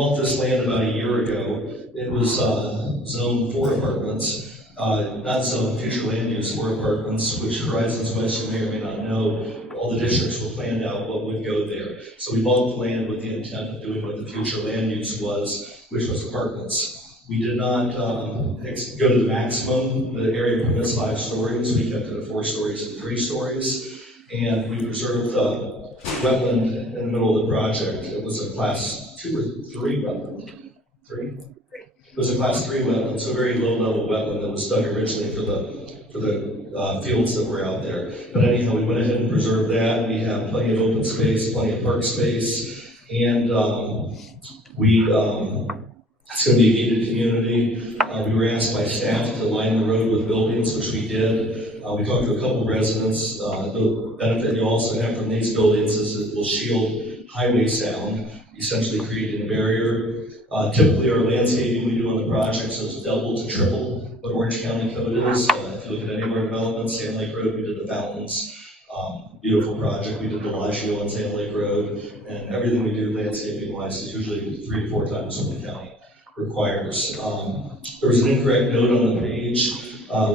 bought this land about a year ago. It was zoned for apartments, not zoned future land use for apartments, which Horizons West, you may or may not know, all the districts were planned out what would go there. So we bought the land with the intent of doing what the future land use was, which was apartments. We did not go to the maximum. The area permits 5 stories. We kept it at 4 stories and 3 stories. And we preserved the wetland in the middle of the project. It was a class 2 or 3 wetland. 3? It was a class 3 wetland, so a very low level wetland that was dug originally for the fields that were out there. But anyhow, we went ahead and preserved that. We have plenty of open space, plenty of park space, and it's going to be a gated community. We were asked by staff to line the road with buildings, which we did. We talked to a couple of residents. The benefit you also have from these buildings is it will shield highway sound, essentially creating a barrier. Typically our landscaping we do on the project, so it's double to triple what Orange County code is. If you look at any of our developments, Sand Lake Road, we did the fountains. Beautiful project. We did the Elysian on Sand Lake Road, and everything we do landscaping-wise is usually 3 to 4 times what the county requires. There was an incorrect note on the page.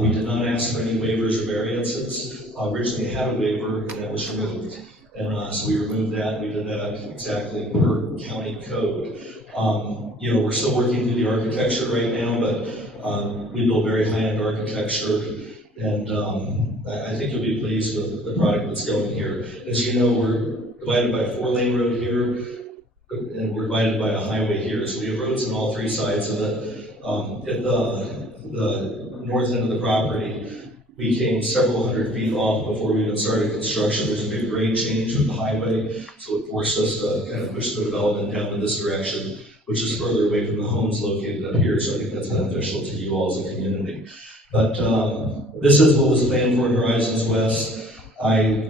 We did not ask for any waivers or variances. Originally had a waiver, and that was removed. And so we removed that. We did that exactly per county code. We're still working through the architecture right now, but we build very high-end architecture, and I think you'll be pleased with the product that's going here. As you know, we're divided by a 4-lane road here, and we're divided by a highway here. So we have roads on all 3 sides of it. At the north end of the property, we came several hundred feet off before we even started construction. There's a big grade change with the highway, so it forced us to kind of push the development down in this direction, which is further away from the homes located up here, so I think that's beneficial to you all as a community. But this is what was planned for Horizons West. I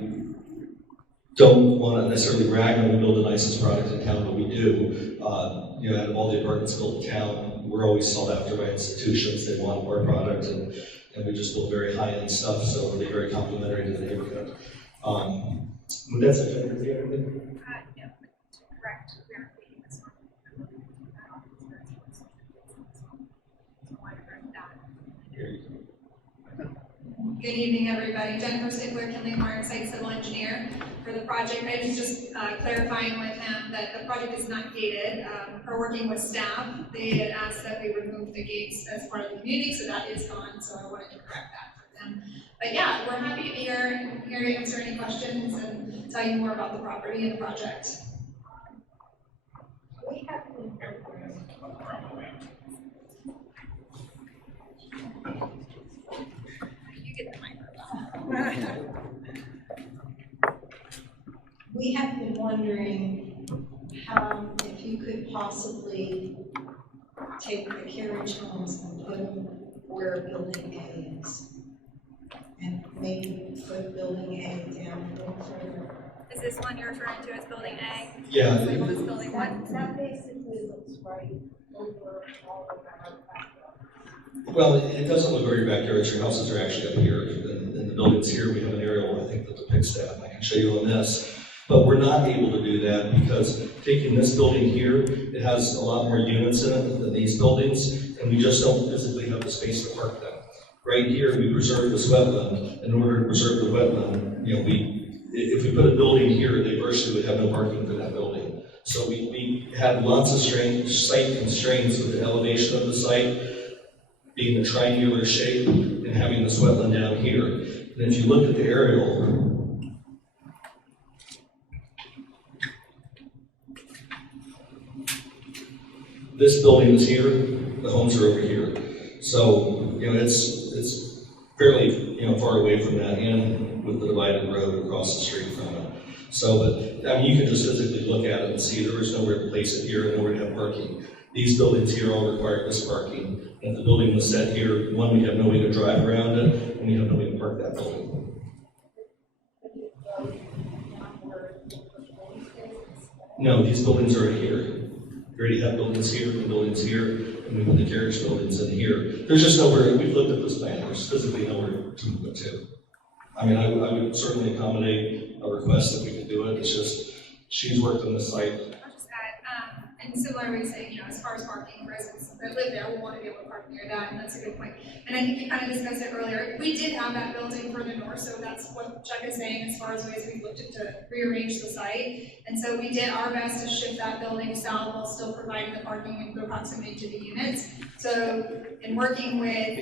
don't want to necessarily brag on we build the nicest product in town, but we do. Out of all the apartments built in town, we're always sought after by institutions. They want our product, and we just build very high-end stuff, so it'll be very complimentary to the neighborhood. With that said, Jennifer, do you have anything? No, correct. We are creating this one. Good evening, everybody. Jennifer Stickler, Kinley Martin, Site Civil Engineer for the project. I was just clarifying with him that the project is not gated. For working with staff, they had asked that we remove the gates as part of the community, so that is gone, so I wanted to correct that for them. But yeah, we're happy to be here to answer any questions and tell you more about the property and the project. We have You get the microphone. We have been wondering if you could possibly take the carriage homes and put them where building A is, and maybe put building A down a little further. Is this one you're referring to as building A? Yeah. Labeled as building 1? That basically looks right over all of our backyard. Well, it doesn't look over your backyard. Your houses are actually up here, and the buildings here. We have an aerial, I think, that depicts that. I can show you on this. But we're not able to do that because taking this building here, it has a lot more units in it than these buildings, and we just don't physically have the space to park them. Right here, we preserve this wetland. In order to preserve the wetland, if we put a building here, they virtually would have no parking for that building. So we have lots of site constraints with the elevation of the site, being the triangular shape, and having this wetland down here. And if you look at the aerial, this building is here, the homes are over here. So, it's fairly, far away from that, and with the divided road across the street from it. So, but, you can just physically look at it and see there is nowhere to place it here and nowhere to have parking. These buildings here all require this parking. And if the building was set here, one, we have no way to drive around it, and we have no way to park that building. No, these buildings are here. We already have buildings here, and buildings here, and we put the carriage buildings in here. There's just nowhere, we've looked at this plan, there's physically nowhere to move it to. I mean, I would certainly accommodate a request if we could do it. It's just, she's worked on this site. I'll just add, And similarly, say, you know, as far as parking, residents that live there will want to be able to park near that, and that's a good point. And I think you kind of discussed it earlier. We did have that building further north, so that's what Chuck is saying as far as ways we've looked at to rearrange the site. And so we did our best to shift that building south while still providing the parking and the proximity to the units. So in working with,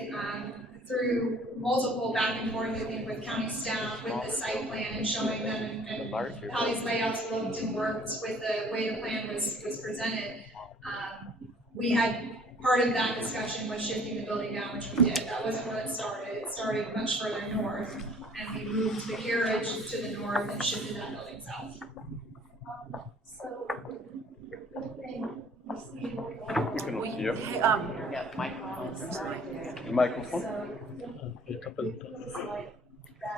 through multiple back and forth, I think, with county staff, with the site plan and showing them and how these layouts looked and worked with the way the plan was presented. We had part of that discussion was shifting the building down, which we did. That wasn't where it started. It started much further north, and we moved the carriage to the north and shifted that building south. So the building, you see You can hear. Yeah, microphone. The microphone. So it feels like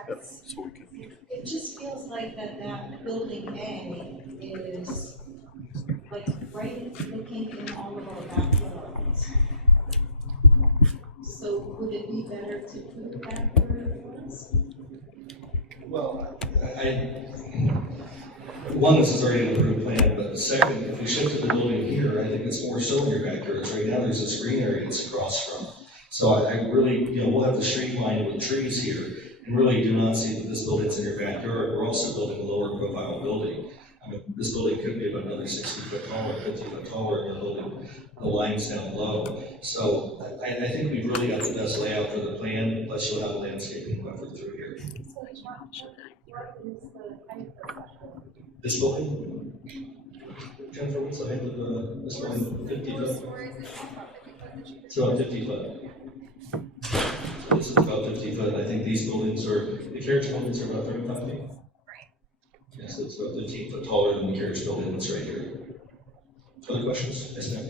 that's, So we can. it just feels like that building A is like right looking in all of our backyards. So would it be better to put it back where it was? Well, one, this is already an approved plan, but second, if we shifted the building here, I think it's more so in your backyard. Right now, there's this green area it's across from. So I really, you know, we'll have the streamline with trees here, and really do not see that this building's in your backyard. We're also building a lower profile building. I mean, this building could be about another 60 foot taller, 50 foot taller, and the building, the lines down low. So I think we've really got the best layout for the plan, plus you'll have landscaping buffer through here. This building? Jennifer, what's the height of this building? 50 foot? It's about 50 foot. So this is about 50 foot. I think these buildings are, the carriage buildings are about 35 feet. Right. Yeah, so it's about 15 foot taller than the carriage building that's right here. Other questions? Yes, ma'am.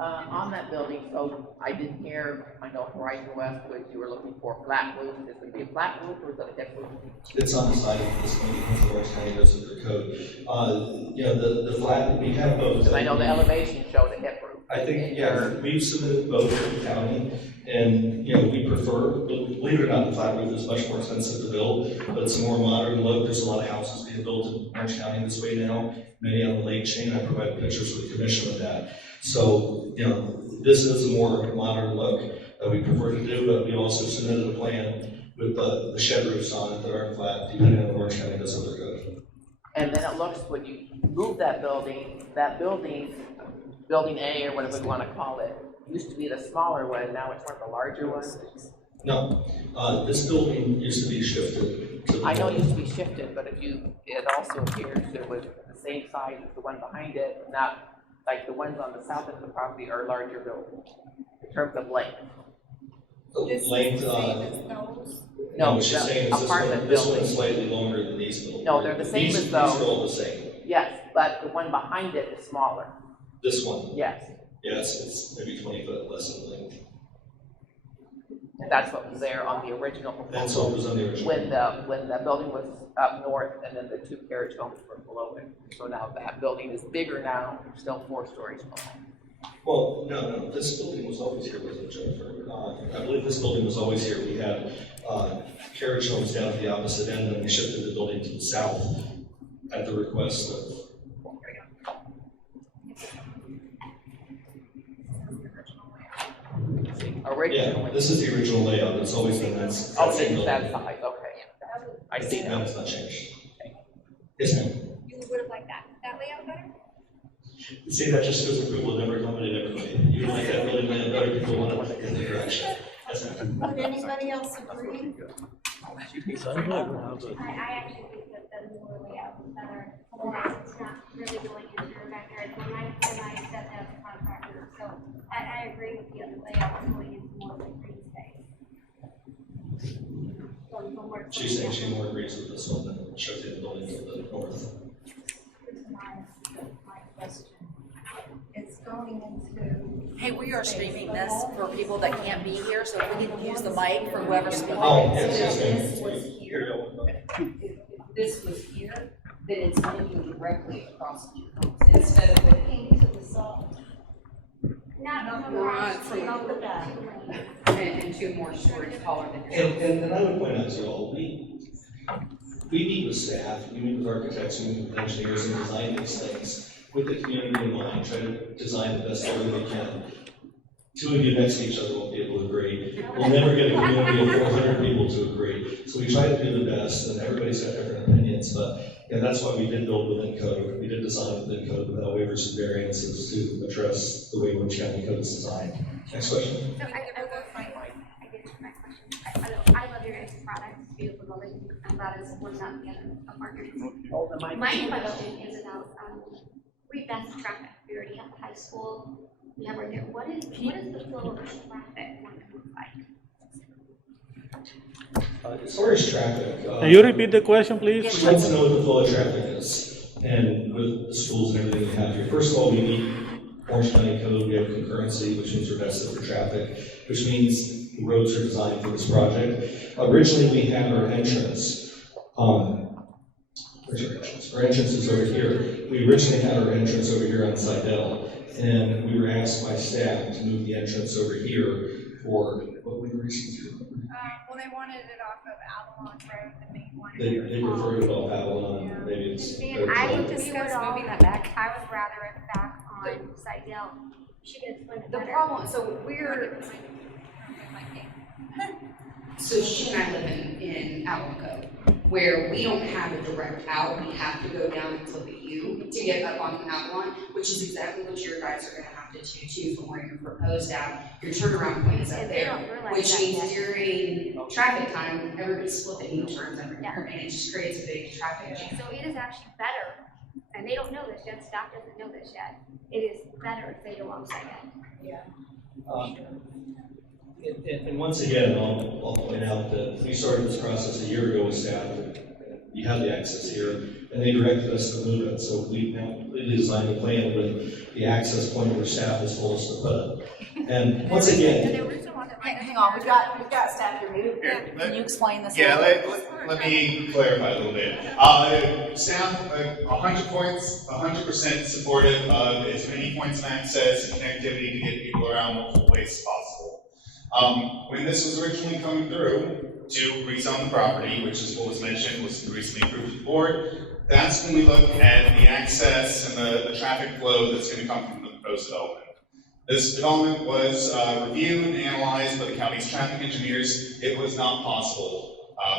On that building, so I didn't hear, I know Horizon West, was you were looking for a flat roof. Is it going to be a flat roof or is it a hip roof? It's on the side of this building, because Orange County does it for code. You know, the flat, we have both. Because I know the elevation showed a hip roof. I think, yeah, we've submitted both to the county, and, you know, we prefer, believe it or not, the flat roof is much more expensive to build, but it's a more modern look. There's a lot of houses being built in Orange County this way now, many on the lake chain. I provide pictures for the commission of that. So, you know, this is a more modern look that we prefer to do, but we also submitted a plan with the shed roofs on it that aren't flat, depending on what Orange County does with their code. And then it looks, when you move that building, building A or whatever you want to call it, used to be the smaller one, now it's one of the larger ones. No, this building used to be shifted to the. I know it used to be shifted, but it also appears it was the same size as the one behind it, not like the ones on the south end of the property are larger buildings in terms of length. This Length, is the same as those. No, what she's saying is this apartment one, this one building. is slightly longer than these buildings. No, they're the same These as those. are all the same. Yes, but the one behind it is smaller. This one, Yes, yes, it's maybe 20 foot less in length. and that's what was there on the original That's what proposal. was on the original. When the building was up north and then the two carriage homes were below it. So now that building is bigger now, still 4 stories below. Well, no, this building was always here, wasn't it, Jennifer? I believe this building was always here. We had carriage homes down at the opposite end, and we shifted the building to the south at the request of. Originally. Yeah, this is the original layout. It's always been that. Oh, same it's that building. size, okay. I see No, now. it's not changed. Yes, ma'am. You would have liked that layout better? See, that just shows approval never accommodate everybody. You like that building layout better, people want to in the direction. Yes, ma'am. Would anybody else agree? I actually think that the newer layout is better, otherwise it's not really going into your backyard. When I said that as a contractor, so I agree with the other layout, it's going into more of the green space. From where it's She's saying she more agrees with this one than shifting the building to the north. My question. It's going into. Hey, we are streaming this for people that can't be here, so if we can use the mic for whoever's speaking. Oh, yes, yes, This ma'am. was here, if this was here, then it's looking directly across the homes instead of looking to the side. Not from From the back. And 2 more stories taller than And I would point out to all, we meet with staff, we meet with architects, we meet with engineers and design these things. with the community in mind, try to design the best that we can. Two of you next to each other won't be able to agree. We'll never get a community of 400 people to agree. So we try to do the best, and everybody's got different opinions, but that's why we did build within code. We did design within code without waivers and variances to address the way Orange County code is designed. Next question. So I get to my question. I love your guys' products, beautiful building. I'm glad it's one not the other apartments. My question is about, we best traffic. We already have the high school. We have right there. What is the flow of traffic going to look like? As far as traffic, Can you repeat the question, please? we want to know what the flow of traffic is, and with the schools and everything we have here. First of all, we need Orange County code. We have concurrency, which means we're vested for traffic, which means the roads are designed for this project. Originally, we had our entrance. Where's our entrance? Our entrance is over here. We originally had our entrance over here on Seidel, and we were asked by staff to move the entrance over here for what we were reason Well, they wanted it off of Avalon Road, the main one. They preferred it off Avalon. Maybe it's. And I would discuss moving that back. I would rather it back on Seidel. She can explain it The better. problem, so she and I live in Avalon, where we don't have a direct out. We have to go down and flip a U to get up onto Avalon, which is exactly what your guys are gonna have to do too from where you're proposed at. Your turnaround point is up And they there, don't realize which that means yet. during traffic time, everybody's flipping U-turns everywhere, and it just creates a big traffic jam. So it is actually better, and they don't know this yet, staff doesn't know this yet. It is better if they go on Seidel. And once again, I'll point out that we started this process a year ago with staff. We have the access here, and they directed us to move it. So we now completely designed a plan with the access point where staff has told us to put it. And once again, Hang on, we've got staff here, maybe, can you explain this? Yeah, let me clarify a little bit. Staff, 100% supportive of as many points of access and connectivity to get people around multiple places as possible. When this was originally coming through to rezone the property, which is what was mentioned, was recently approved to the board, that's when we looked at the access and the traffic flow that's going to come from the proposed development. This development was reviewed and analyzed by the county's traffic engineers. It was not possible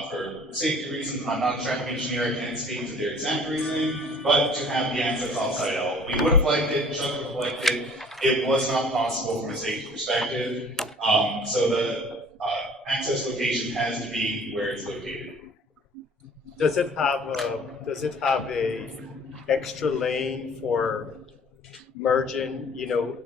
for safety reasons. I'm not a traffic engineer, I can't speak to their exact reasoning, but to have the access off Seidel. We would have liked it, Chuck would have liked it. It was not possible from a safety perspective. So the access location has to be where it's located. Does it have a extra lane for merging,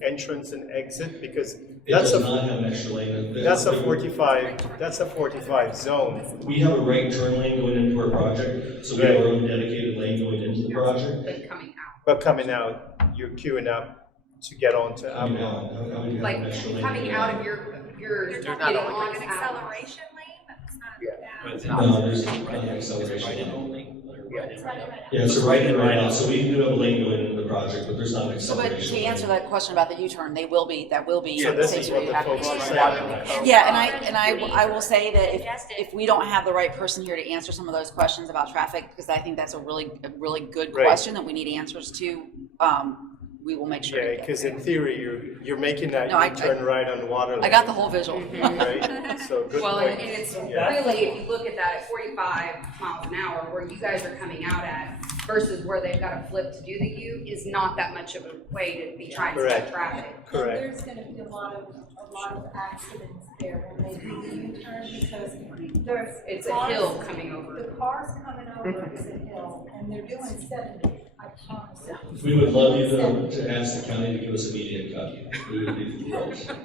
entrance and exit? Because it does not have an extra lane. That's a 45 zone. We have a right turn lane going into our project, so we have our own dedicated lane going into the project. But coming out. But coming out, you're queuing up to get onto Coming Avalon. out, how would you have Like an extra lane? coming out of your You're getting talking on like an to Avalon. acceleration lane, that's not, No, there's not an acceleration lane. It's right. Yeah, it's a right in, right out, so we do have a lane going into the project, but there's not an So, but acceleration. to answer that question about the U-turn, that will be. So this is what the folks are saying. Yeah, and I will say that if we don't have the right person here to answer some of those questions about traffic, because I think that's a really good Right. question that we need answers to, we will make sure. Yeah, to get because there. in theory, you're making that No, I U-turn right on water. I got the whole visual. Right? So good Well, point. and it's Yeah. really, if you look at that at 45 miles an hour, where you guys are coming out at versus where they've got to flip to do the U, is not that much of a way to be trying to Correct. stop traffic. Correct. There's gonna be a lot of accidents there when they do the U-turn because there's. It's a hill coming over. The cars coming over is a hill and they're doing 70, I promise you. We would love you to ask the county to give us a median cut. We would be thrilled.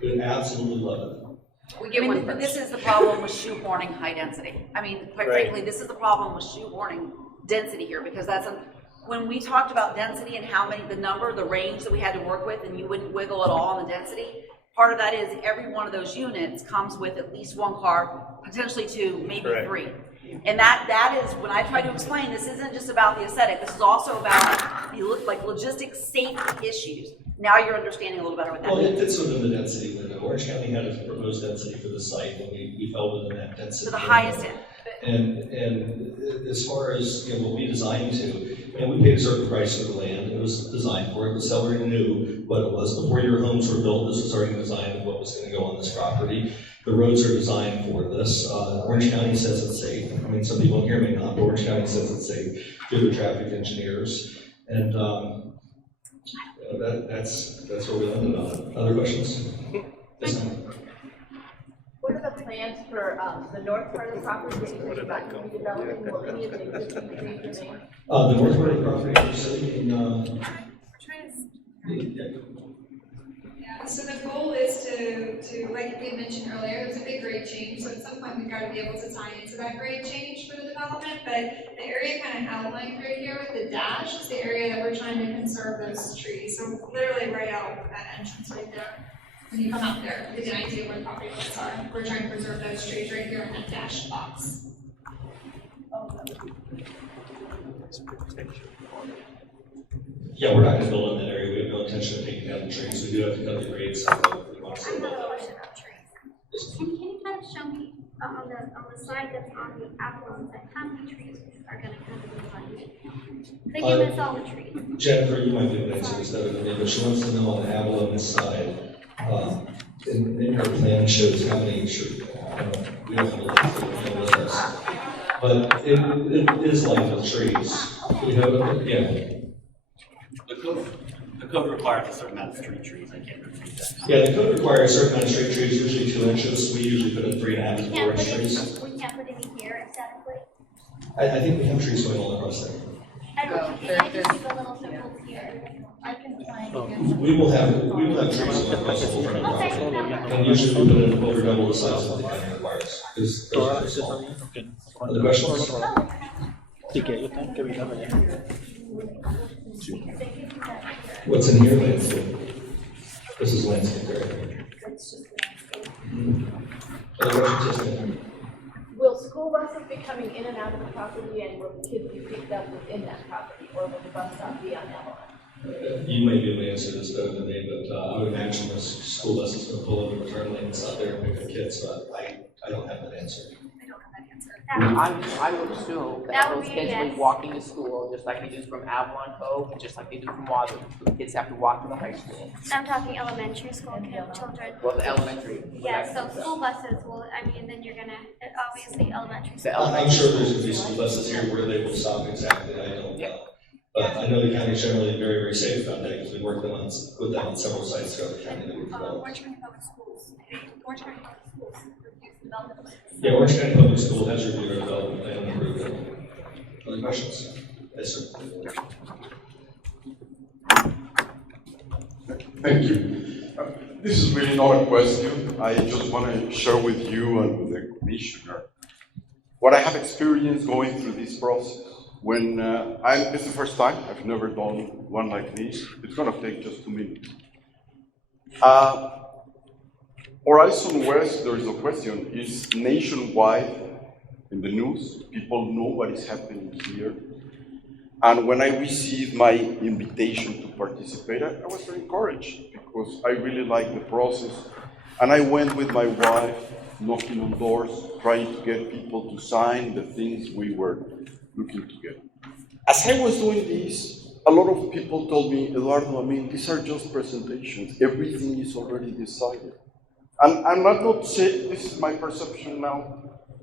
We would absolutely love it. We I get mean, one but first. this is the problem with shoehorning high density. I mean, quite Right. frankly, this is the problem with shoehorning density here, because when we talked about density and the range that we had to work with, and you wouldn't wiggle at all on the density, part of that is every one of those units comes with at least one car, potentially two, maybe Correct. three. And that is, when I try to explain, this isn't just about the aesthetic, this is also about the logistics, safety issues. Now you're understanding a little better what that Well, it means. fits within the density window. Orange County had a proposed density for the site, and we fell within that density. To the highest end. And as far as what we designed to, and we paid a certain price for the land, it was designed for it, the seller knew what it was. Before your homes were built, this was already designed of what was gonna go on this property. The roads are designed for this. Orange County says it's safe. I mean, some people here may not, but Orange County says it's safe through the traffic engineers. And that's where we landed on it. Other questions? Yes, ma'am. What are the plans for the north part of the property that you said about redeveloping? Will any of the existing trees remain? The north part of the property, actually, in, Yeah, so the goal is to, like we mentioned earlier, there's a big grade change, so at some point we've got to be able to tie into that grade change for the development, but the area kind of outlined right here with the dash is the area that we're trying to conserve those trees, so literally right out that entrance right there. When you come out there, you get an idea where the property lines are, we're trying to preserve those trees right here in that dashed box. yeah, we're not gonna build in that area. We have no intention of taking down the trees. We do have to cut the grades. So we want to I have build a that. question about trees. Can you kind of show me on the side that's on the Avalon side, how many trees are gonna come to the side? They give us all the trees. Jennifer, you might be able to answer this better than me, but she wants to know on the Avalon side, in her plan shows how many, we don't have a lot of this. But it is lined with trees. We have, yeah. The code requires a certain amount of street trees, I can't repeat that. Yeah, the code requires a certain amount of street trees, usually 2 inches. We usually put in 3.5 to 4 Can't inch put trees. any, we can't put any here aesthetically. I think we have trees going all across there. I don't, if I just do a little circle here, I can find. We will have trees going across the whole front of the Okay, property. that works. And usually we put in over double the size of what the county requires, because those are small. Other questions? What's in here, landscape? This is landscape area. Other questions? Yes, ma'am. Will school buses be coming in and out of the property, and will the kids be picked up within that property, or will the bus stop be on Avalon? You might be able to answer this better than me, but I would imagine the school bus is gonna pull over the turn lanes out there and pick up kids, but I don't have that answer. I don't have that answer. I would assume That that would those be a kids will yes. be walking to school, just like they do from Avalon Cove, and just like they do from Water. The kids have to walk to the high school. I'm talking elementary school children. Well, the elementary. Yeah, so school buses will, I mean, then you're gonna, obviously elementary. The school. I'm sure there's gonna be school buses here where they will stop exactly, I don't know. But I know the county is generally very, very safe about that, because we work with them on several sites throughout the county that we've developed. Orange County Public Schools, Orange County Public Schools reviews development plans. Yeah, Orange County Public School has reviewed our development plan and approved it. Other questions? Yes, sir. Thank you. This is really not a question. I just want to share with you and with the commissioner what I have experienced going through this process. When it's the first time, I've never done one like this. It's going to take just 2 minutes. Horizon West, there is no question, is nationwide in the news. People know what is happening here. And when I received my invitation to participate, I was very encouraged because I really like the process. And I went with my wife, knocking on doors, trying to get people to sign the things we were looking to get. As I was doing this, a lot of people told me, Eduardo, I mean, these are just presentations. Everything is already decided. And I'm not saying, this is my perception now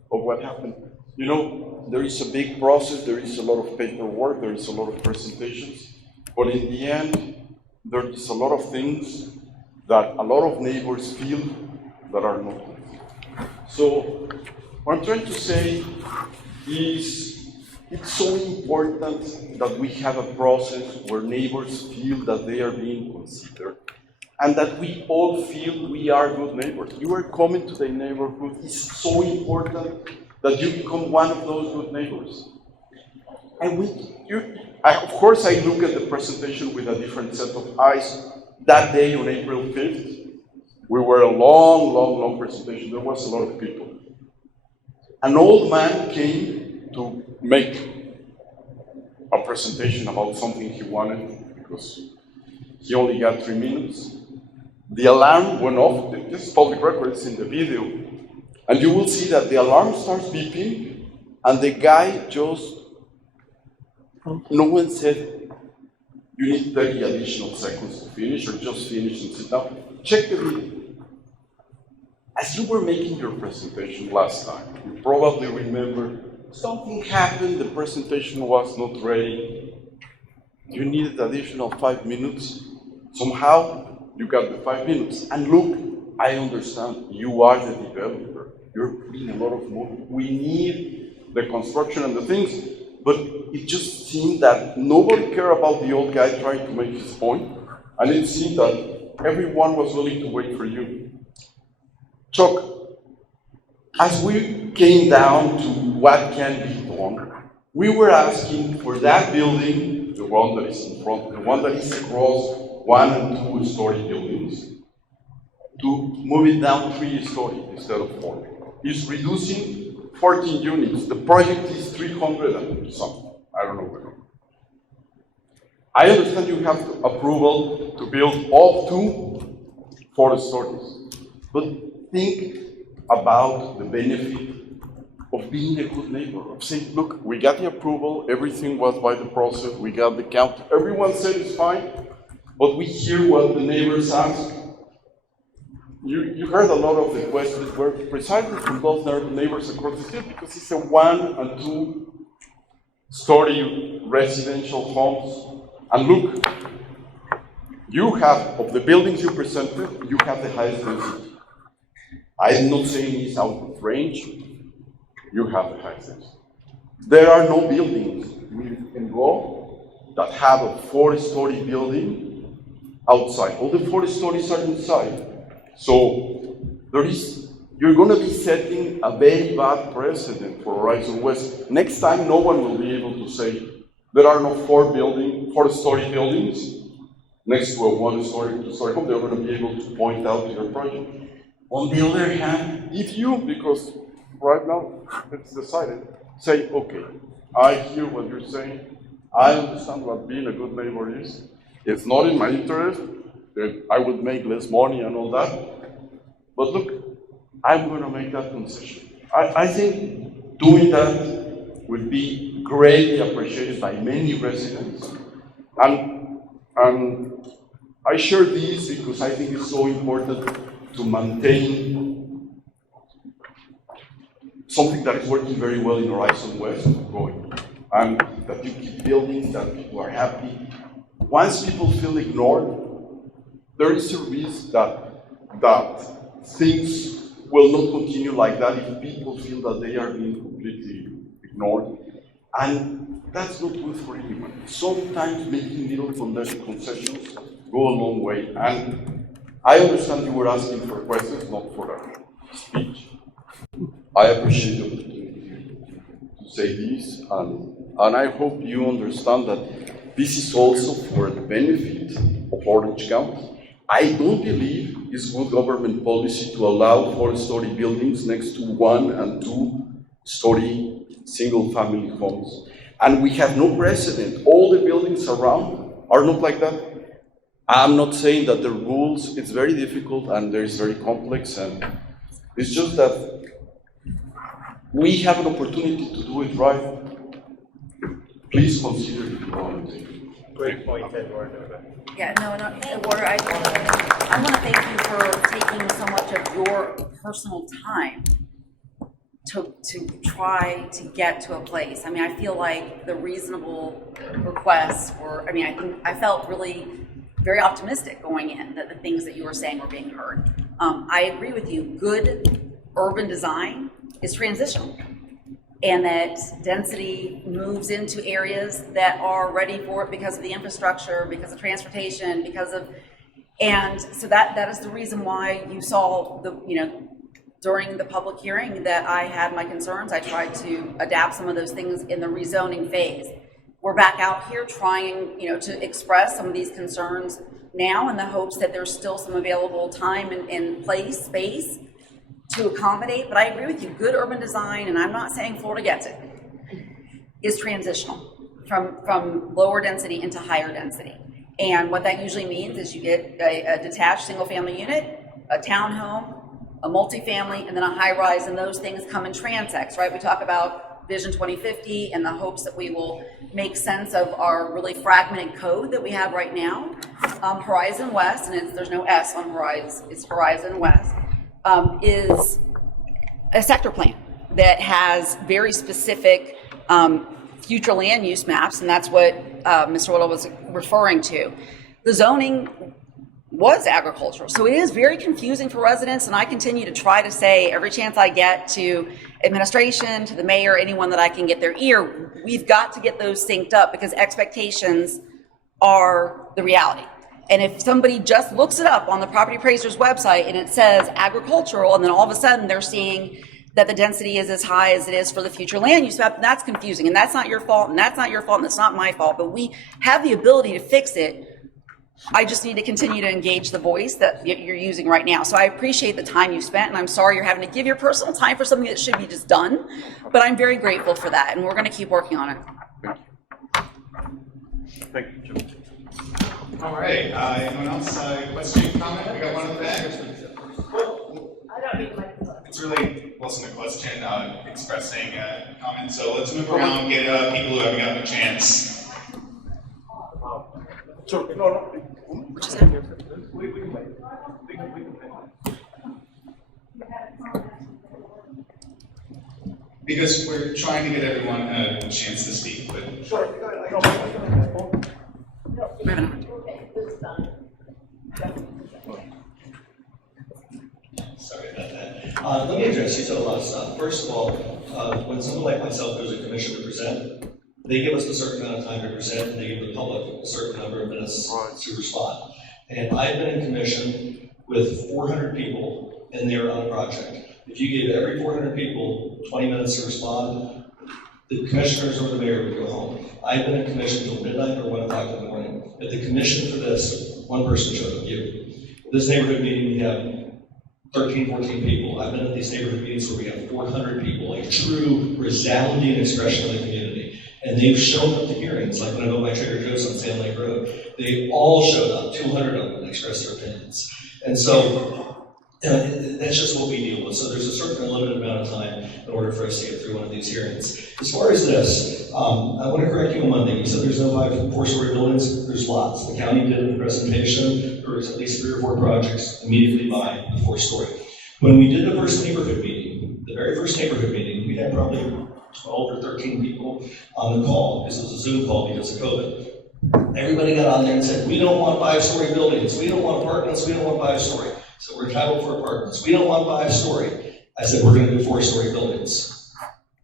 of what happened. You know, there is a big process, there is a lot of paperwork, there is a lot of presentations, but in the end, there is a lot of things that a lot of neighbors feel that are not good. So, what I'm trying to say is, it's so important that we have a process where neighbors feel that they are being considered, and that we all feel we are good neighbors. You are coming to the neighborhood, it's so important that you become one of those good neighbors. And of course, I look at the presentation with a different set of eyes. That day on April 5th, we were a long presentation. There was a lot of people. An old man came to make a presentation about something he wanted because he only got 3 minutes. The alarm went off. This is public record, it's in the video. And you will see that the alarm starts beeping, and the guy just No one said you need 30 additional seconds to finish or just finish and sit down. Check the video. As you were making your presentation last time, you probably remember something happened, the presentation was not ready. You needed additional 5 minutes. Somehow, you got the 5 minutes. And look, I understand you are the developer. You're putting a lot of money. We need the construction and the things, but it just seemed that nobody cared about the old guy trying to make his point, and it seemed that everyone was willing to wait for you. Chuck, as we came down to what can be done, we were asking for that building, the one that is in front, the one that is across 1 and 2 story buildings, to move it down 3 stories instead of 4. It's reducing 14 units. The project is 300 and something. I don't know where. I understand you have approval to build up to 4 stories, but think about the benefit of being a good neighbor, of saying, look, we got the approval, everything was by the process, we got the count, everyone said it's fine, but we hear what the neighbors ask. You heard a lot of the questions were precisely from those neighbors across the street because it's a 1 and 2 story residential homes. And look, you have, of the buildings you presented, you have the highest density. I'm not saying it's out of range, you have the highest density. There are no buildings we can go that have a 4-story building outside. All the 4 stories are inside. So you're going to be setting a very bad precedent for Horizon West. Next time, no one will be able to say there are no 4-story buildings next to a 1-story, 2-story home. They're going to be able to point out to your project. On the other hand, if you, because right now it's decided, say, okay, I hear what you're saying. I understand what being a good neighbor is. It's not in my interest. That I would make less money and all that. But look, I'm going to make that concession. I think doing that would be greatly appreciated by many residents. And I share this because I think it's so important to maintain something that is working very well in Horizon West going. And that you keep building, that people are happy. Once people feel ignored, there is a risk that things will not continue like that if people feel that they are being completely ignored. And that's not good for anyone. Sometimes making little concessions go a long way. And I understand you were asking for questions, not for a speech. I appreciate the opportunity to say this, and I hope you understand that this is also for the benefit of Orange County. I don't believe it's good government policy to allow 4-story buildings next to 1 and 2-story single-family homes. And we have no precedent. All the buildings around are not like that. I'm not saying that the rules, it's very difficult and it's very complex, and it's just that we have an opportunity to do it right. Please consider it volunteer. Great point, Eduardo. Yeah, no, Eduardo, I want to thank you for taking so much of your personal time to try to get to a place. I mean, I feel like the reasonable requests were, I felt really very optimistic going in that the things that you were saying were being heard. I agree with you. Good urban design is transitional, and that density moves into areas that are ready for it because of the infrastructure, because of transportation, and so that is the reason why you saw during the public hearing that I had my concerns. I tried to adapt some of those things in the rezoning phase. We're back out here trying, to express some of these concerns now in the hopes that there's still some available time and space to accommodate. But I agree with you, good urban design, and I'm not saying Florida gets it, is transitional from lower density into higher density. And what that usually means is you get a detached single-family unit, a townhome, a multifamily, and then a high-rise, and those things come in transects, right? We talk about Vision 2050 in the hopes that we will make sense of our really fragmented code that we have right now. Horizon West, and there's no S on Horizon, it's Horizon West, is a sector plan that has very specific future land use maps, and that's what Mr. Whittle was referring to. The zoning was agricultural, so it is very confusing for residents, and I continue to try to say every chance I get to administration, to the mayor, anyone that I can get their ear, we've got to get those synced up because expectations are the reality. And if somebody just looks it up on the property appraiser's website and it says agricultural, and then all of a sudden they're seeing that the density is as high as it is for the future land use map, that's confusing, and that's not your fault, and that's not your fault, and it's not my fault, but we have the ability to fix it. I just need to continue to engage the voice that you're using right now. So I appreciate the time you spent, and I'm sorry you're having to give your personal time for something that should be just done, but I'm very grateful for that, and we're going to keep working on it. Thank you, Jim. All right, anyone else, question, comment? We got one in the back. I don't need my. It's really wasn't a question, expressing a comment, so let's move around, get people who haven't gotten a chance. Sure. No. Which is it? We can wait. We can wait. Because we're trying to get everyone a chance to speak, but. Sure. Okay, this is done. Sorry about that. Let me address you to a lot of stuff. First of all, when someone like myself goes to commission to present, they give us a certain amount of time to present, and they give the public a certain number of minutes to respond. And I've been in commission with 400 people, and they're on a project. If you gave every 400 people 20 minutes to respond, the commissioners or the mayor would go home. I've been in commission until midnight or 1 o'clock in the morning. At the commission for this, one person showed up, you. This neighborhood meeting, we have 13, 14 people. I've been at these neighborhood meetings where we have 400 people, like true resounding expression of the community. And they've shown up to hearings, like when I go by Trader Joe's on Sand Lake Road. They all showed up, 200 of them, and expressed their opinions. And so that's just what we deal with. So there's a certain limited amount of time in order for us to get through one of these hearings. As far as this, I want to correct you on one thing. You said there's no 4-story buildings. There's lots. The county did in the presentation. There was at least 3 or 4 projects immediately by the 4-story. When we did the first neighborhood meeting, the very first neighborhood meeting, we had probably 12 or 13 people on the call. This was a Zoom call because of COVID. Everybody got on there and said, we don't want 5-story buildings. We don't want apartments. We don't want 5-story. So we're entitled for apartments. We don't want 5-story. I said, we're going to do 4-story buildings.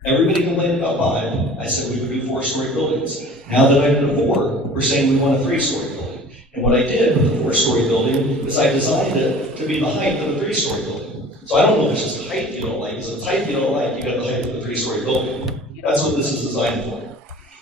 Everybody complained about 5. I said, we would do 4-story buildings. Now that I did a 4, we're saying we want a 3-story building. And what I did with the 4-story building is I designed it to be the height of a 3-story building. So I don't know if it's just the height you don't like. If it's the height you don't like, you got the height of the 3-story building. That's what this is designed for.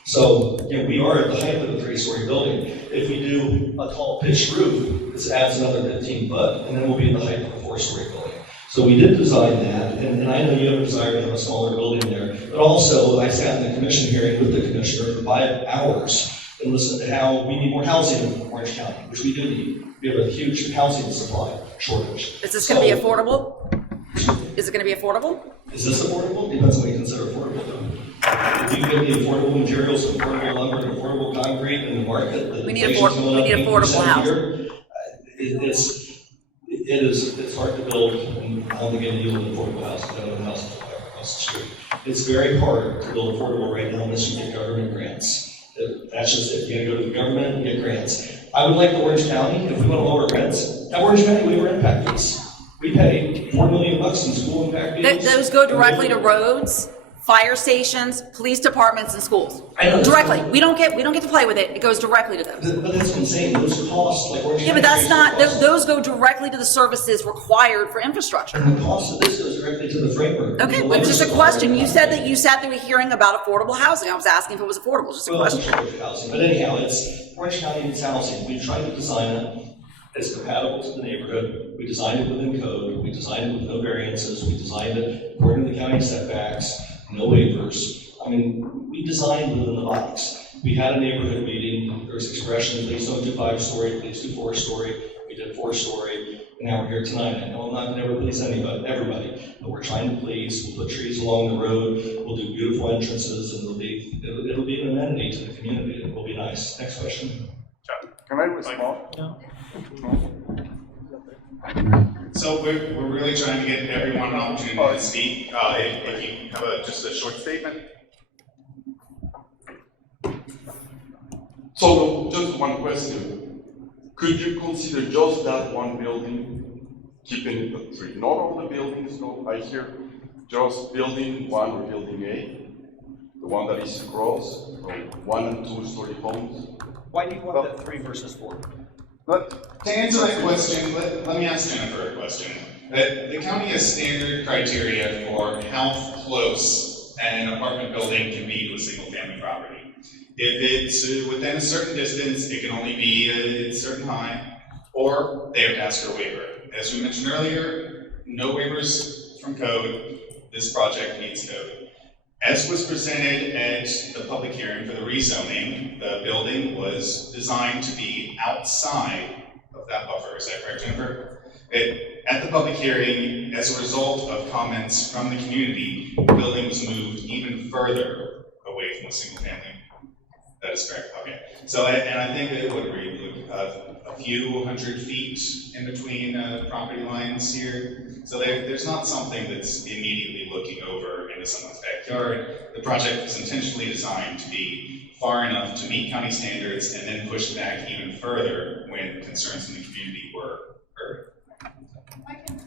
So, we are at the height of the 3-story building. If we do a tall pitched roof, this adds another 15 foot, and then we'll be at the height of a 4-story building. So we did design that, and I know you have a desire to have a smaller building there, but also I sat in the commission hearing with the commissioner for 5 hours and listened to how we need more housing in Orange County, which we do need. We have a huge housing supply shortage. Is this going to be affordable? Is it going to be affordable? Is this affordable? Depends on what you consider affordable, though. If you get the affordable materials, affordable lumber, and affordable concrete in the market, we need affordable housing. It's hard to build, and I don't think any deal with affordable housing. I don't know houses across the street. It's very hard to build affordable right now unless you get government grants. That's just it. You gotta go to the government and get grants. I would like the Orange County, if we want to lower rents, at Orange County, we were impact fees. We pay $4 million in school impact fees. Those go directly to roads, fire stations, police departments, and schools. I know. Directly. We don't get to play with it. It goes directly to them. But that's what I'm saying. Those costs, like Orange County. Yeah, but that's not. Costs. Those go directly to the services required for infrastructure. And the cost of this goes directly to the framework. Okay, but it's just a question. You said that you sat through a hearing about affordable housing. I was asking if it was affordable. Just a question. Housing. But anyhow, it's Orange County needs housing. We tried to design it. It's compatible to the neighborhood. We designed it within code. We designed it with no variances. We designed it according to the county setbacks, no waivers. I mean, we designed within the box. We had a neighborhood meeting. There was expression, please don't do 5-story, please do 4-story. We We did 4-story, and now we're here tonight. I know I'm not gonna ever please everybody, but we're trying to please. We'll put trees along the road, we'll do beautiful entrances, and it'll be an amenity to the community. It will be nice. Next question. Can I respond? No. So we're really trying to get everyone an opportunity to speak. If you have just a short statement. So, just one question. Could you consider just that one building, keeping it a tree? Not all the buildings, no, I hear just building 1 or building A, the one that is across, or 1 and 2-story homes. Why do you want that 3 versus 4? To answer that question, let me ask Jennifer a question. The county has standard criteria for how close an apartment building can be to a single-family property. If it's within a certain distance, it can only be a certain height, or they have to ask for a waiver. As we mentioned earlier, no waivers from code. This project needs code. As was presented at the public hearing for the rezoning, the building was designed to be outside of that buffer. Is that correct, Jennifer? At the public hearing, as a result of comments from the community, the building was moved even further away from the single family. That is correct, okay. So, and I think it would read a few 100 feet in between property lines here. So there's not something that's immediately looking over into someone's backyard. The project was intentionally designed to be far enough to meet county standards and then pushed back even further when concerns in the community were heard. I can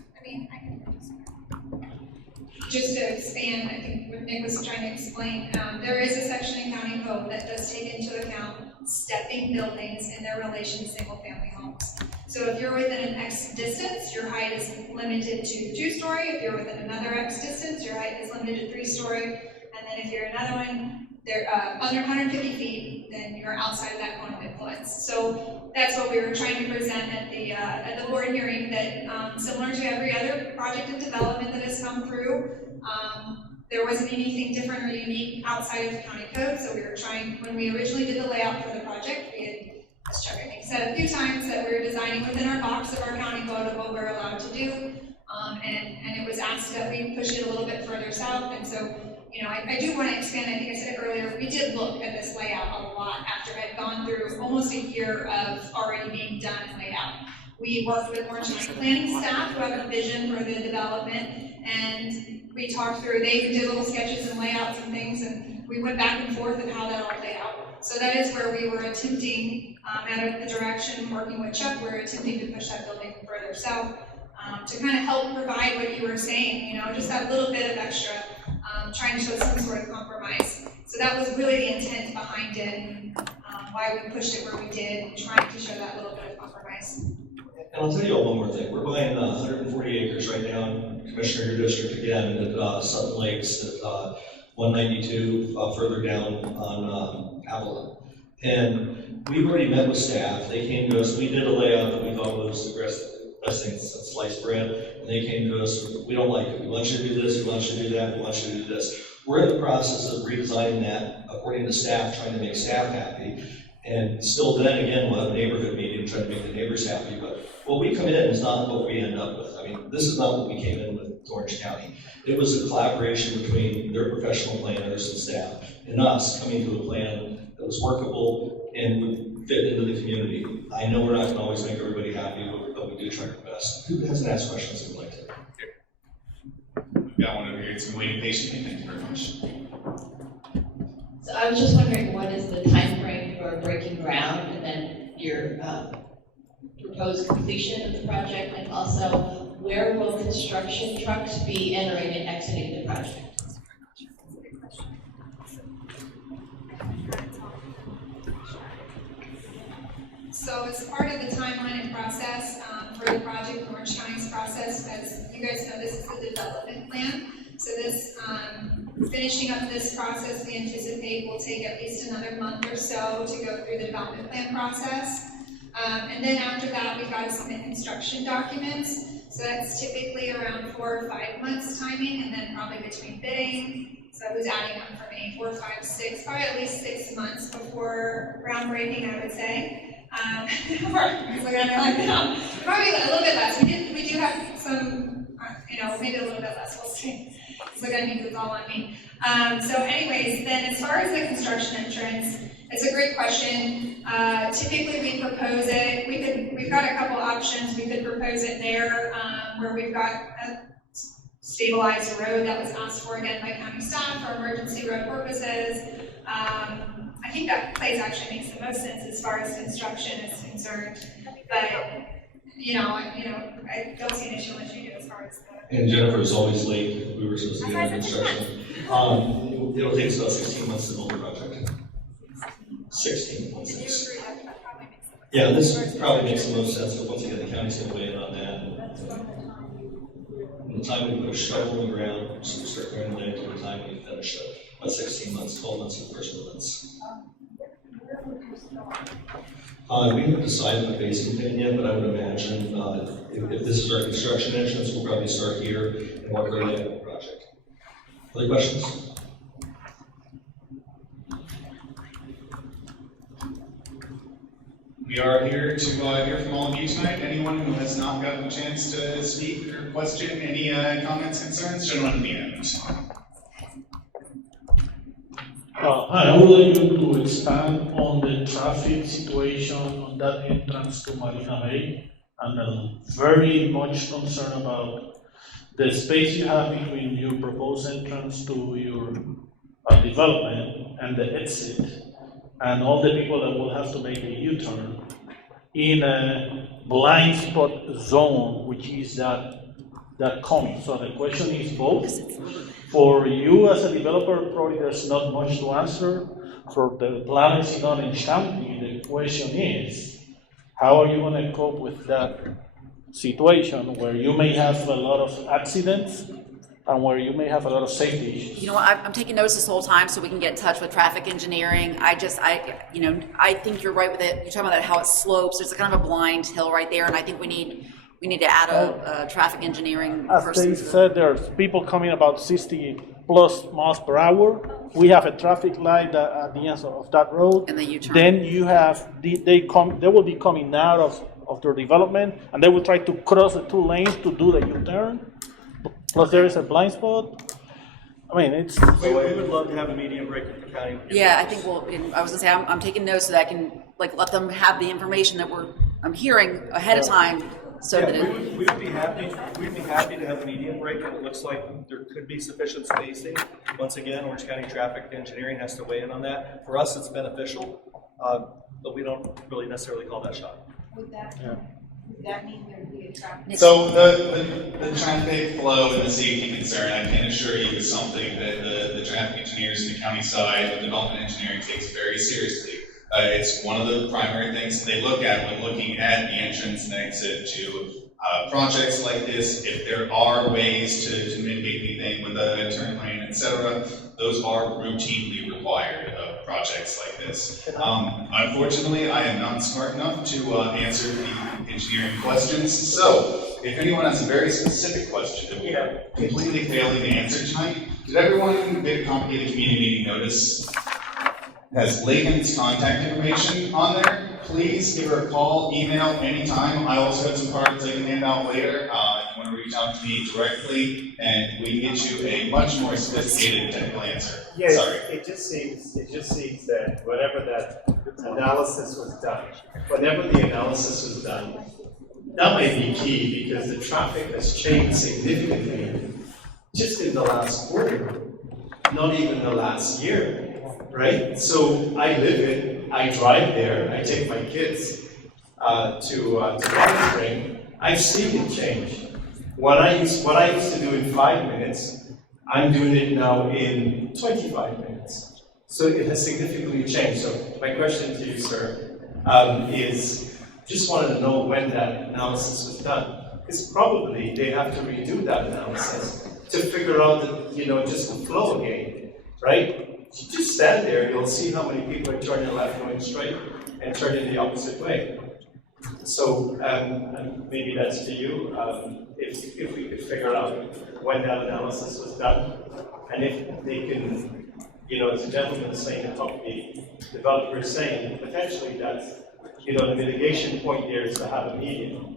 just to expand, I think what Nick was trying to explain, there is a section in county code that does take into account stepping buildings in their relation to single-family homes. So if you're within an X distance, your height is limited to 2-story. If you're within another X distance, your height is limited to 3-story. And then if you're another one, they're under 150 feet, then you're outside of that cone of influence. So that's what we were trying to present at the board hearing, that similar to every other project of development that has come through, there wasn't anything different or unique outside of the county code. So we were trying, when we originally did the layout for the project, we had, as Chuck I think said a few times, that we were designing within our box of our county code of what we're allowed to do. And it was asked that we push it a little bit further south. And so, you know, I do want to expand, I think I said it earlier, we did look at this layout a lot after it had gone through almost a year of already being done and laid out. We worked with Orange County planning staff who have a vision for the development, and we talked through, they even did little sketches and layouts and things, and we went back and forth of how that all played out. So that is where we were attempting, out of the direction, working with Chuck, we're attempting to push that building further south, to kind of help provide what you were saying, you know, just that little bit of extra, trying to show some sort of compromise. So that was really the intent behind it, and why we pushed it where we did, trying to show that little bit of compromise. And I'll tell you all one more thing. We're buying 140 acres right now in Commissioner, your district again, at Sutton Lakes, at 192, further down on Avalon. And we've already met with staff. They came to us. We did a layout that we thought was the best thing since sliced bread. And they came to us, we don't like it. We want you to do this, we want you to do that, we want you to do this. We're in the process of redesigning that according to staff, trying to make staff happy. And still then again, we'll have a neighborhood meeting, trying to make the neighbors happy. But what we come in is not what we end up with. I mean, this is not what we came in with to Orange County. It was a collaboration between their professional planners and staff and us coming to a plan that was workable and would fit into the community. I know we're not going to always make everybody happy, but we do try our best. Who hasn't asked questions that would like to? We've got one over here. It's been waiting patiently. Thank you very much. So I was just wondering, what is the time frame for breaking ground and then your proposed completion of the project, and also where will construction trucks be entering and exiting the project? So as part of the timeline and process for the project, Orange County's process, as you guys know, this is the development plan. So this, finishing up this process, we anticipate will take at least another month or so to go through the development plan process. And then after that, we've got to submit construction documents. So that's typically around 4 or 5 months timing, and then probably between bidding. So who's adding up for me? 4, 5, 6, probably at least 6 months before groundbreaking, I would say. He's looking at me like, no, probably a little bit less. We do have some, maybe a little bit less, we'll see. He's looking at me because it's all on me. So anyways, then as far as the construction entrance, it's a great question. Typically we propose it, we've got a couple options. We could propose it there, where we've got a stabilized road that was asked for again by county staff for emergency road purposes. I think that place actually makes the most sense as far as construction is concerned, but I don't see an issue unless you do as far as the. And Jennifer is always late. We were supposed to get construction. It'll take us about 16 months to build the project. 16 months. Do you agree that probably makes the most sense? Yeah, this probably makes the most sense, but once again, the county's gonna weigh in on that. From the time we put a shovel in the ground, so we start clearing the land to the time we finish it. About 16 months, 12 months for the first movements. We haven't decided on the basing plan yet, but I would imagine if this is our construction entrance, we'll probably start here and work our way up the project. Other questions? We are here to hear from all of you tonight. Anyone who has not gotten a chance to speak or question, any comments, concerns, gentlemen at the end. I would like you to expand on the traffic situation on that entrance to Marina Bay. I'm very much concerned about the space you have between your proposed entrance to your development and the exit, and all the people that will have to make a U-turn in a blind spot zone, which is that coming. So the question is both. For you as a developer, probably there's not much to answer. For the planners in Orange County, the question is, how are you going to cope with that situation where you may have a lot of accidents and where you may have a lot of safety issues? You know what, I'm taking notes this whole time so we can get in touch with traffic engineering. I think you're right with it. You're talking about how it slopes. There's kind of a blind hill right there, and I think we need to add a traffic engineering person. As they said, there's people coming about 60 plus miles per hour. We have a traffic light at the end of that road. And the U-turn. Then you have, they will be coming out of their development, and they will try to cross the two lanes to do the U-turn. Plus there is a blind spot. I mean, it's. We would love to have a median break in the county. Yeah, I think I was gonna say, I'm taking notes so that I can let them have the information that I'm hearing ahead of time. So that we would be happy to have a median break, and it looks like there could be sufficient spacing. Once again, Orange County Traffic Engineering has to weigh in on that. For us, it's beneficial, but we don't really necessarily call that shot. Would that mean there'd be a traffic? So the traffic flow and the safety concern, I can assure you, is something that the traffic engineers and the county side of development engineering takes very seriously. It's one of the primary things they look at when looking at the entrance and exit to projects like this. If there are ways to mitigate anything with a turn lane, etc., those are routinely required of projects like this. Unfortunately, I am not smart enough to answer the engineering questions. So, if anyone has a very specific question that we are completely failing to answer tonight, did everyone get a copy of the community meeting notice? It has Lakin's contact information on there. Please give her a call, email, anytime. I also have some cards I can hand out later. If you want to reach out to me directly, and we can get you a much more sophisticated technical answer. Yeah, Sorry. it just seems that whenever that analysis was done, that might be key, because the traffic has changed significantly just in the last quarter, not even the last year. Right? So I drive there, I take my kids to Rock Spring. I've seen it change. What I used to do in 5 minutes, I'm doing it now in 25 minutes. So it has significantly changed. So my question to you, sir, is just wanted to know when that analysis was done. Because probably they have to redo that analysis to figure out just the flow again, right? You just stand there, you'll see how many people are turning left going straight and turning the opposite way. So maybe that's to you, if we could figure out when that analysis was done, and if they can, as the gentleman is saying, the developer is saying, potentially that's the mitigation point here is to have a median.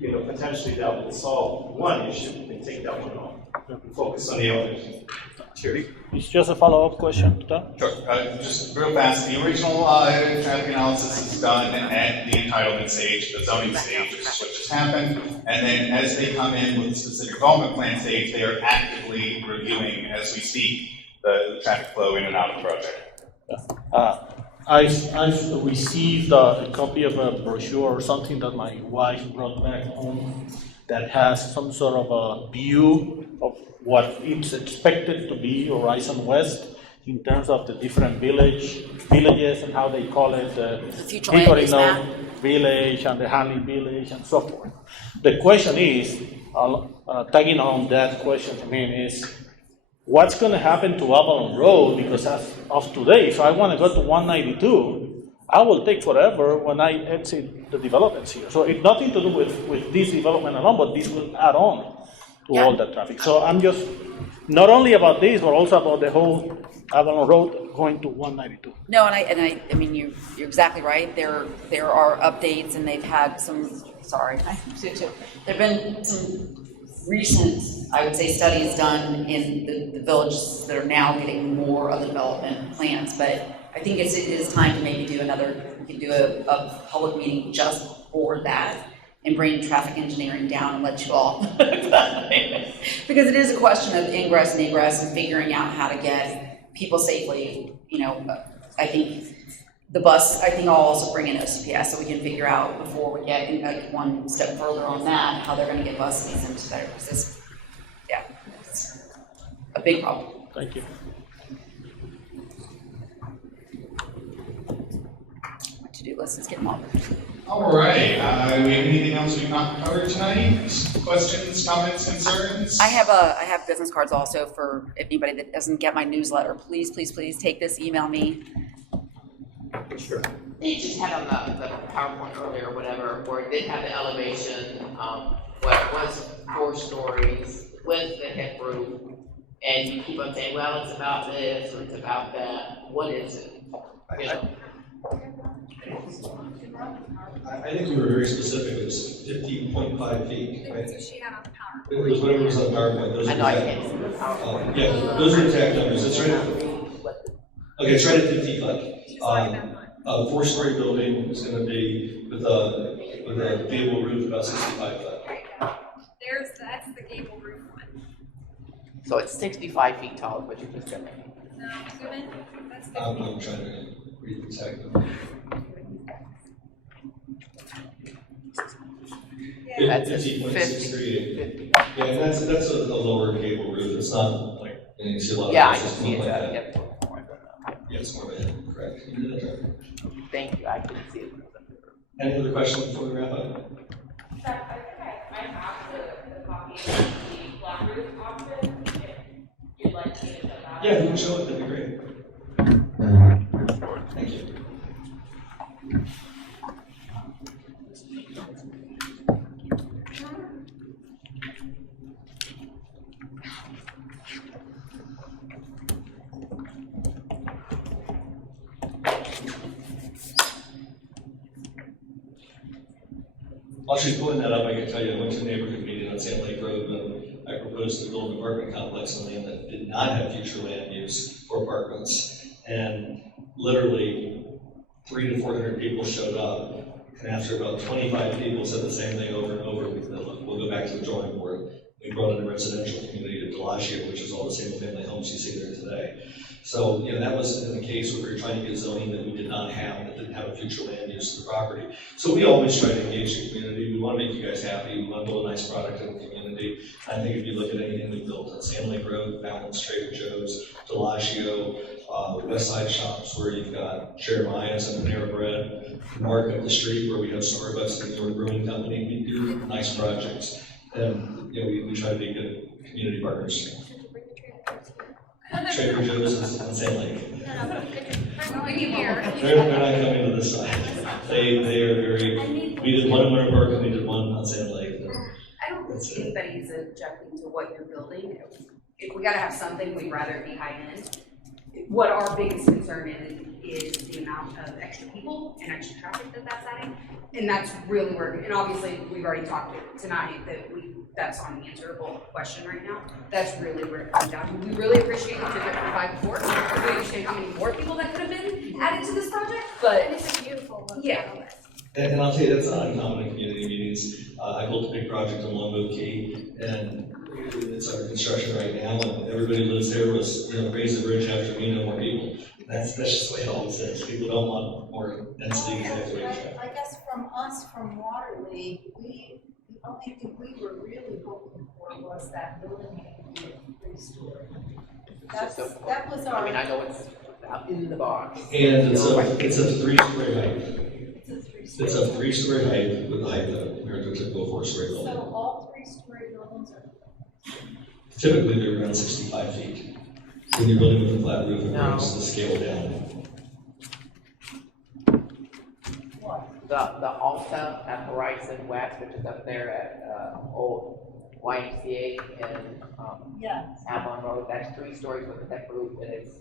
Potentially that will solve one issue and take that one off, and focus on the others. Cheers. It's just a follow-up question to that. Sure, just real fast, the original traffic analysis is done at the entitlement stage, the zoning stage, which is what just happened. And then as they come in with the specific development plan stage, they are actively reviewing, as we speak, the traffic flow in and out of the project. I've received a copy of a brochure or something that my wife brought back home that has some sort of a view of what it's expected to be Horizon West in terms of the different villages and how they call it, the future land use map. Village and the Hanley Village and so forth. The question is, tagging on that question to me is, what's going to happen to Avalon Road? Because as of today, if I want to go to 192, I will take forever when I exit the developments here. So it's nothing to do with this development alone, but this will add on to all that traffic. So I'm just, not only about this, but also about the whole Avalon Road going to 192. No, and I mean, you're exactly right. There are updates, and they've had some, there've been some recent, I would say, studies done in the villages that are now getting more of the development plans, but I think it is time to maybe do we can do a public meeting just for that and bring traffic engineering down and let you all, because it is a question of ingress and egress and figuring out how to get people safely, I think I'll also bring in OCPS so we can figure out before we get like one step further on that, how they're gonna get buses into there, because it's a big problem. Thank you. My to-do list is getting longer. All right, we have anything else we've not covered tonight? Questions, comments, concerns? I have business cards also for anybody that doesn't get my newsletter. Please, please, please take this, email me. Sure. You just had on the PowerPoint earlier, or whatever, where it did have the elevation, what was 4 stories with the hip roof, and you keep on saying, well, it's about this or it's about that. What is it? I think we were very specific. It was 50.5 feet, right? That's what she had on the PowerPoint. It was whatever was on PowerPoint. Those I know, are I exact- can't see the PowerPoint. Yeah, those are exact numbers. It's right at, okay, it's right at 50 foot. A 4-story building is going to be with a gable roof about 65 foot. That's the gable roof one. So it's 65 feet tall, is what you just said. No, zoom in. That's 50. I'm trying to read the exact number. Yeah. That's 50.638. Yeah, and that's a lower gable roof. It's not like, you see a lot of Yeah, I houses can see look it. like that. Yep. Yeah, it's more of a head, correct. You did that right. Thank you, I couldn't see it. Any other questions before we wrap up? I think I have the copy of the flat roof option, if you'd like to show that. Yeah, you can show it, that'd be great. Thank you. Actually, pulling that up, I can tell you, I went to a neighborhood meeting on Sand Lake Road, and I proposed to build an apartment complex on land that did not have future land use for apartments. And literally 300 to 400 people showed up, and after about 25 people said the same thing over and over, we said, look, we'll go back to the drawing board. We brought in a residential community to Elysian, which is all the single family homes you see there today. So, that was in the case where we were trying to get zoning that we did not have, that didn't have a future land use of the property. So we always try to engage the community. We want to make you guys happy. We want to build a nice product in the community. I think if you look at anything we built on Sand Lake Road, Balance, Trader Joe's, Delagio, West Side Shops, where you've got Jeremiah's and Panera Bread, Mark up the street where we have Starbucks and the York Brewing Company, we do nice projects. And we try to be good community partners. Trader Joe's is on Sand Lake. We can hear. They're not coming to this side. They are very, we did one in Winter Park and we did one on Sand Lake. I don't think anybody's objecting to what you're building. If we gotta have something, we'd rather it be high end. What our biggest concern is the amount of extra people and extra traffic that's adding. And that's really where, and obviously, we've already talked tonight that that's unanswerable question right now. That's really where it comes down to. We really appreciate you doing it from 5 to 4. We understand how many more people that could have been added to this project, but It's a beautiful look. yeah. And I'll tell you, that's not uncommon in community meetings. I built a big project on Longboat Key, and it's under construction right now, and everybody who lives there was, raise the bridge after me, no more people. That's just the way it always is. People don't want more density exacerbation. I guess from us, from Water League, the only thing we were really hoping for was that building to be a 3-story. That was our. I mean, I know it's out in the box. And it's a 3-story height. It's a 3-story height with the height of compared to a typical 4-story building. So all 3-story buildings are. Typically, they're around 65 feet. When you're building with a flat roof, it brings the scale down. What? The Alta at Horizon West, which is up there at old YMCA and Yeah. Avalon Road, that's 3 stories with a deck roof, and it's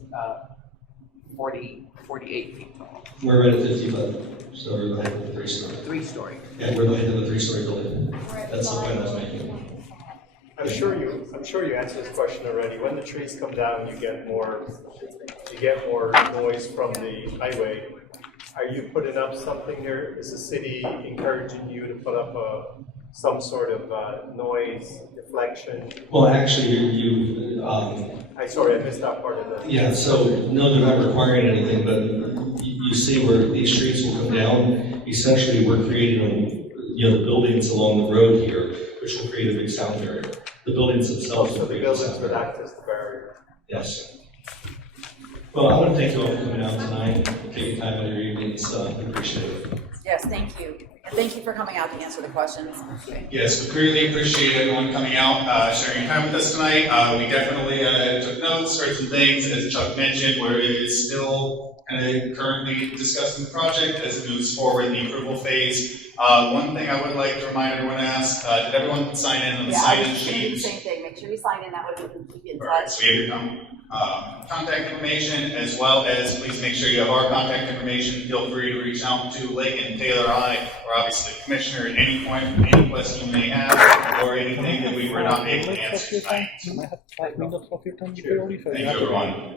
48 feet tall. We're right at 50 foot, so we're the height of a 3-story. 3 story. Yeah, we're the height of a 3-story building. That's the point I was making. I'm sure you answered this question already. When the trees come down, you get more noise from the highway. Are you putting up something here? Is the city encouraging you to put up some sort of noise deflection? Well, actually, Sorry, I missed that part of the. yeah, so no, they're not requiring anything, but you see where these streets will come down. Essentially, we're creating, buildings along the road here, which will create a big sound barrier. The buildings themselves. So the buildings would act as the barrier. Yes. Well, I want to thank you all for coming out tonight, taking time out of your evenings. We appreciate it. Yes, thank you. And thank you for coming out to answer the questions. Yes, we really appreciate everyone coming out, sharing your time with us tonight. We definitely took notes, heard some things, as Chuck mentioned, where it is still kind of currently discussing the project as it moves forward in the approval phase. One thing I would like to remind everyone to ask, did everyone sign in on the sign-in sheet? Same thing. Make sure you sign in. That way we can keep in Right, touch. so we have your contact information, as well as please make sure you have our contact information. Feel free to reach out to Lake and Taylor, or obviously the Commissioner at any point, any question you may have, or anything that we were not able to answer tonight. Thank you, everyone.